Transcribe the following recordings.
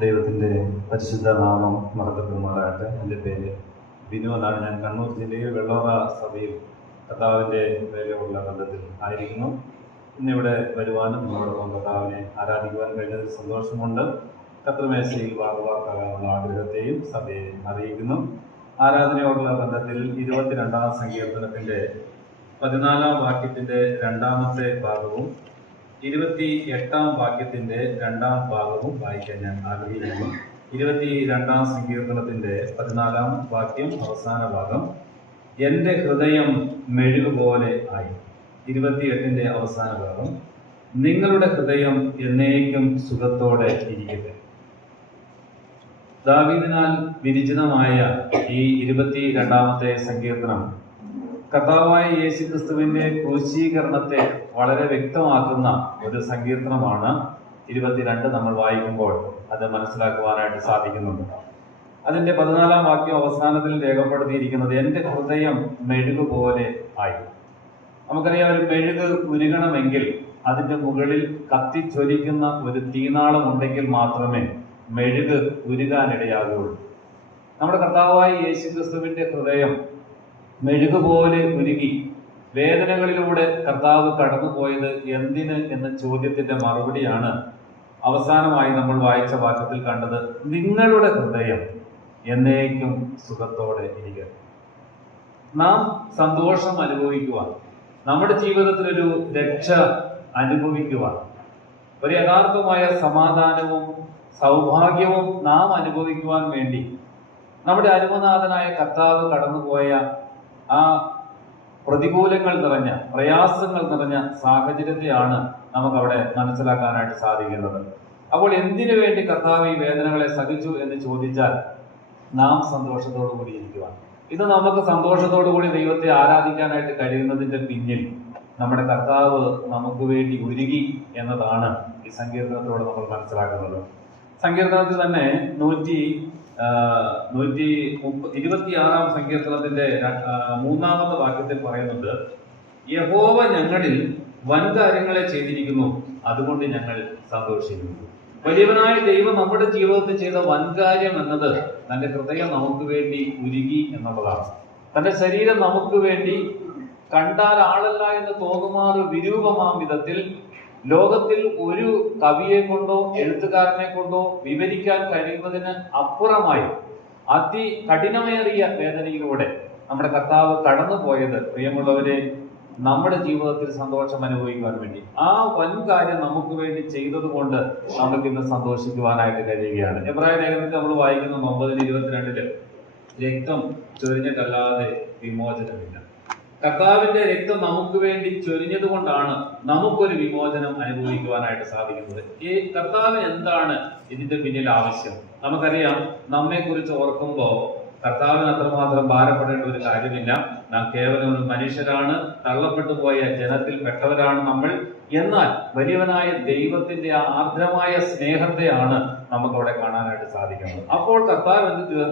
ദൈവത്തിൻ്റെ പരിശുദ്ധ നാമം മഹത്വപ്പെടുമാറാകട്ടെ. എൻ്റെ പേര് ബിനു എന്നാണ്. ഞാൻ കണ്ണൂർ ജില്ലയിൽ വെള്ളോറ സഭയിൽ കർത്താവിൻ്റെ വേലയുള്ള ബന്ധത്തിൽ ആയിരിക്കുന്നു. ഇന്നിവിടെ വരുവാനും നമ്മളോടൊപ്പം കർത്താവിനെ ആരാധിക്കുവാൻ കഴിഞ്ഞതിൽ സന്തോഷമുണ്ട്. കർത്തൃമേശയിൽ വാക്കുവാക്കാനുള്ള ആഗ്രഹത്തെയും സഭയെ അറിയിക്കുന്നു. ആരാധനയോടുള്ള ബന്ധത്തിൽ 22-ാം സങ്കീർത്തനത്തിൻ്റെ 14-ാം വാക്യത്തിൻ്റെ 2-ാമത്തെ ഭാഗവും 28-ാം വാക്യത്തിൻ്റെ 2-ാം ഭാഗവും വായിക്കാൻ ഞാൻ ആഗ്രഹിക്കുന്നു. 22-ാം സങ്കീർത്തനത്തിൻ്റെ 14-ാം വാക്യം അവസാന ഭാഗം, എൻ്റെ ഹൃദയം മെഴുകുപോലെ ആയി. 28-ന്റെ അവസാന ഭാഗം, നിങ്ങളുടെ ഹൃദയം എന്നേക്കും സുഖത്തോടെ ഇരിക്കട്ടെ. ദാവീദിനാൽ വിരചിതമായ ഈ 22-ാമത്തെ സങ്കീർത്തനം കർത്താവായ യേശുക്രിസ്തുവിന്റെ ക്രൂശീകരണത്തെ വളരെ വ്യക്തമാക്കുന്ന ഒരു സങ്കീർത്തനമാണ്. 22 നമ്മൾ വായിക്കുമ്പോൾ അത് മനസ്സിലാക്കുവാനായിട്ട് സാധിക്കുന്നുണ്ട്. അതിന്റെ 14-ാം വാക്യം അവസാനത്തിൽ രേഖപ്പെടുത്തിയിരിക്കുന്നത് എൻ്റെ ഹൃദയം മെഴുകുപോലെ ആയി. നമുക്കറിയാം, ഒരു മെഴുക് ഉരുകണമെങ്കിൽ അതിന്റെ മുകളിൽ കത്തിച്ചൊലിക്കുന്ന ഒരു തീനാളം ഉണ്ടെങ്കിൽ മാത്രമേ മെഴുക് ഉരുകാനിടയാകുകയുള്ളൂ. നമ്മുടെ കർത്താവായ യേശുക്രിസ്തുവിന്റെ ഹൃദയം മെഴുകുപോലെ ഉരുകി വേദനകളിലൂടെ കർത്താവ് കടന്നുപോയത് എന്തിന് എന്ന ചോദ്യത്തിന്റെ മറുപടിയാണ് അവസാനമായി നമ്മൾ വായിച്ച വാക്യത്തിൽ കണ്ടത്. നിങ്ങളുടെ ഹൃദയം എന്നേക്കും സുഖത്തോടെ ഇരിക്കുക. നാം സന്തോഷം അനുഭവിക്കുവാൻ, നമ്മുടെ ജീവിതത്തിലൊരു രക്ഷ അനുഭവിക്കുവാൻ, ഒരു യഥാർത്ഥമായ സമാധാനവും സൗഭാഗ്യവും നാം അനുഭവിക്കുവാൻ വേണ്ടി നമ്മുടെ അരുമനാഥനായ കർത്താവ് കടന്നുപോയ ആ പ്രതികൂലങ്ങൾ നിറഞ്ഞ, പ്രയാസങ്ങൾ നിറഞ്ഞ സാഹചര്യത്തെയാണ് നമുക്കവിടെ മനസ്സിലാക്കാനായിട്ട് സാധിക്കുന്നത്. അപ്പോൾ എന്തിനു വേണ്ടി കർത്താവ് ഈ വേദനകളെ സഹിച്ചു എന്ന് ചോദിച്ചാൽ നാം സന്തോഷത്തോടു കൂടി ഇരിക്കുവാൻ. ഇത് നമുക്ക് സന്തോഷത്തോടു കൂടി ദൈവത്തെ ആരാധിക്കാനായിട്ട് കഴിയുന്നതിന്റെ പിന്നിൽ നമ്മുടെ കർത്താവ് നമുക്ക് വേണ്ടി ഉരുകി എന്നതാണ് ഈ സങ്കീർത്തനത്തിലൂടെ നമ്മൾ മനസ്സിലാക്കുന്നത്. സങ്കീർത്തനത്തിൽ തന്നെ 126-ാം സങ്കീർത്തനത്തിന്റെ 3-ാമത്തെ വാക്യത്തിൽ പറയുന്നത്, യഹോവ ഞങ്ങളിൽ വൻകാര്യങ്ങളെ ചെയ്തിരിക്കുന്നു, അതുകൊണ്ട് ഞങ്ങൾ സന്തോഷിക്കുന്നു. വലിയവനായ ദൈവം നമ്മുടെ ജീവിതത്തിൽ ചെയ്ത വൻകാര്യം എന്നത് തന്റെ ഹൃദയം നമുക്ക് വേണ്ടി ഉരുകി എന്നുള്ളതാണ്. തന്റെ ശരീരം നമുക്ക് വേണ്ടി കണ്ടാൽ ആളല്ല എന്ന് തോന്നുമാറ് വിരൂപമാം വിധത്തിൽ ലോകത്തിൽ ഒരു കവിയെ കൊണ്ടോ എഴുത്തുകാരനെ കൊണ്ടോ വിവരിക്കാൻ കഴിയുന്നതിന് അപ്പുറമായി അതികഠിനമേറിയ വേദനയിലൂടെ നമ്മുടെ കർത്താവ് കടന്നുപോയത്, പ്രിയമുള്ളവരെ, നമ്മുടെ ജീവിതത്തിൽ സന്തോഷം അനുഭവിക്കുവാൻ വേണ്ടി, ആ വൻ കാര്യം നമുക്ക് വേണ്ടി ചെയ്തത് കൊണ്ട് നമുക്ക് ഇന്ന് സന്തോഷിക്കുവാനായിട്ട് കഴിയുകയാണ്. എബ്രായ ലേഖനത്തിൽ നമ്മൾ വായിക്കുന്ന 9:22 രക്തം ചൊരിഞ്ഞിട്ടല്ലാതെ വിമോചനമില്ല. കർത്താവിന്റെ രക്തം നമുക്ക് വേണ്ടി ചൊരിഞ്ഞത് കൊണ്ടാണ് നമുക്കൊരു വിമോചനം അനുഭവിക്കുവാനായിട്ട് സാധിക്കുന്നത്. ഈ കർത്താവിന് എന്താണ് ഇതിന്റെ പിന്നിൽ ആവശ്യം? നമുക്കറിയാം, നമ്മെ കുറിച്ച് ഓർക്കുമ്പോൾ കർത്താവിന് അത്രമാത്രം ഭാരപ്പെടേണ്ട ഒരു കാര്യമില്ല. നാം കേവലം ഒരു മനുഷ്യരാണ്, തള്ളപ്പെട്ടു പോയ ജനത്തിൽ പെട്ടവരാണ് നമ്മൾ. എന്നാൽ വലിയവനായ ദൈവത്തിന്റെ ആ ആർദ്രമായ സ്നേഹത്തെയാണ് നമുക്കവിടെ കാണാനായിട്ട് സാധിക്കുന്നത്. അപ്പോൾ കർത്താവ്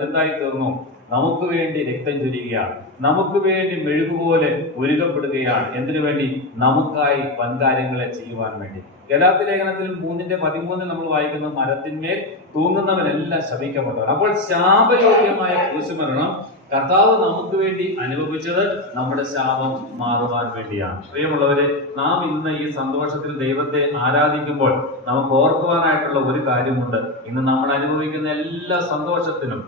എന്തായി തീർന്നു? നമുക്ക് വേണ്ടി രക്തം ചൊരിയുകയാണ്, നമുക്ക് വേണ്ടി മെഴുകുപോലെ ഉരുകപ്പെടുകയാണ്. എന്തിനു വേണ്ടി? നമുക്കായി വൻകാര്യങ്ങളെ ചെയ്യുവാൻ വേണ്ടി. ഗലാത്യ ലേഖനത്തിൽ 3:13 നമ്മൾ വായിക്കുന്ന, മരത്തിന്മേൽ തൂങ്ങുന്നവനെല്ലാം ശപിക്കപ്പെട്ടവൻ. അപ്പോൾ ശാപയോഗ്യമായ ക്രൂശുമരണം കർത്താവ് നമുക്ക് വേണ്ടി അനുഭവിച്ചത് നമ്മുടെ ശാപം മാറുവാൻ വേണ്ടിയാണ്. പ്രിയമുള്ളവരെ, നാം ഇന്ന് ഈ സന്തോഷത്തിൽ ദൈവത്തെ ആരാധിക്കുമ്പോൾ നമുക്ക് ഓർക്കുവാനായിട്ടുള്ള ഒരു കാര്യമുണ്ട്. ഇന്ന് നമ്മൾ അനുഭവിക്കുന്ന എല്ലാ സന്തോഷത്തിനും,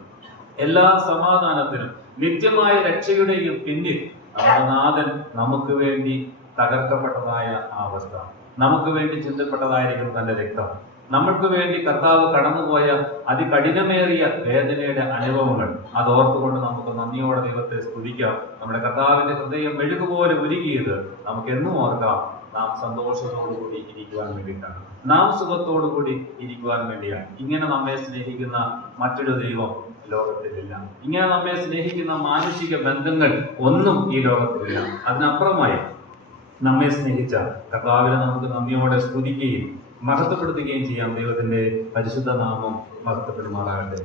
എല്ലാ സമാധാനത്തിനും, നിത്യമായ രക്ഷയുടെയും പിന്നിൽ നമ്മുടെ നാഥൻ നമുക്ക് വേണ്ടി തകർക്കപ്പെട്ടതായ അവസ്ഥ, നമുക്ക് വേണ്ടി ചിന്തപ്പെട്ടതായിരിക്കും തന്റെ രക്തം, നമ്മൾക്ക് വേണ്ടി കർത്താവ് കടന്നുപോയ അതികഠിനമേറിയ വേദനയുടെ അനുഭവങ്ങൾ, അതോർത്തുകൊണ്ട് നമുക്ക് നന്ദിയോടെ ദൈവത്തെ സ്തുതിക്കാം. നമ്മുടെ കർത്താവിന്റെ ഹൃദയം മെഴുകുപോലെ ഉരുകിയത് നമുക്ക് എന്നും ഓർക്കാം. നാം സന്തോഷത്തോടുകൂടി ഇരിക്കുവാൻ വേണ്ടിയിട്ടാണ്, നാം സുഖത്തോടുകൂടി ഇരിക്കുവാൻ വേണ്ടിയാണ്. ഇങ്ങനെ നമ്മെ സ്നേഹിക്കുന്ന മറ്റൊരു ദൈവം ലോകത്തിലില്ല. ഇങ്ങനെ നമ്മെ സ്നേഹിക്കുന്ന മാനുഷിക ബന്ധങ്ങൾ ഒന്നും ഈ ലോകത്തിലില്ല. അതിനപ്പുറമായി നമ്മെ സ്നേഹിച്ച കർത്താവിനെ നമുക്ക് നന്ദിയോടെ സ്തുതിക്കുകയും മഹത്വപ്പെടുത്തുകയും ചെയ്യാം. ദൈവത്തിന്റെ പരിശുദ്ധ നാമം മഹത്വപ്പെടുമാറാകട്ടെ.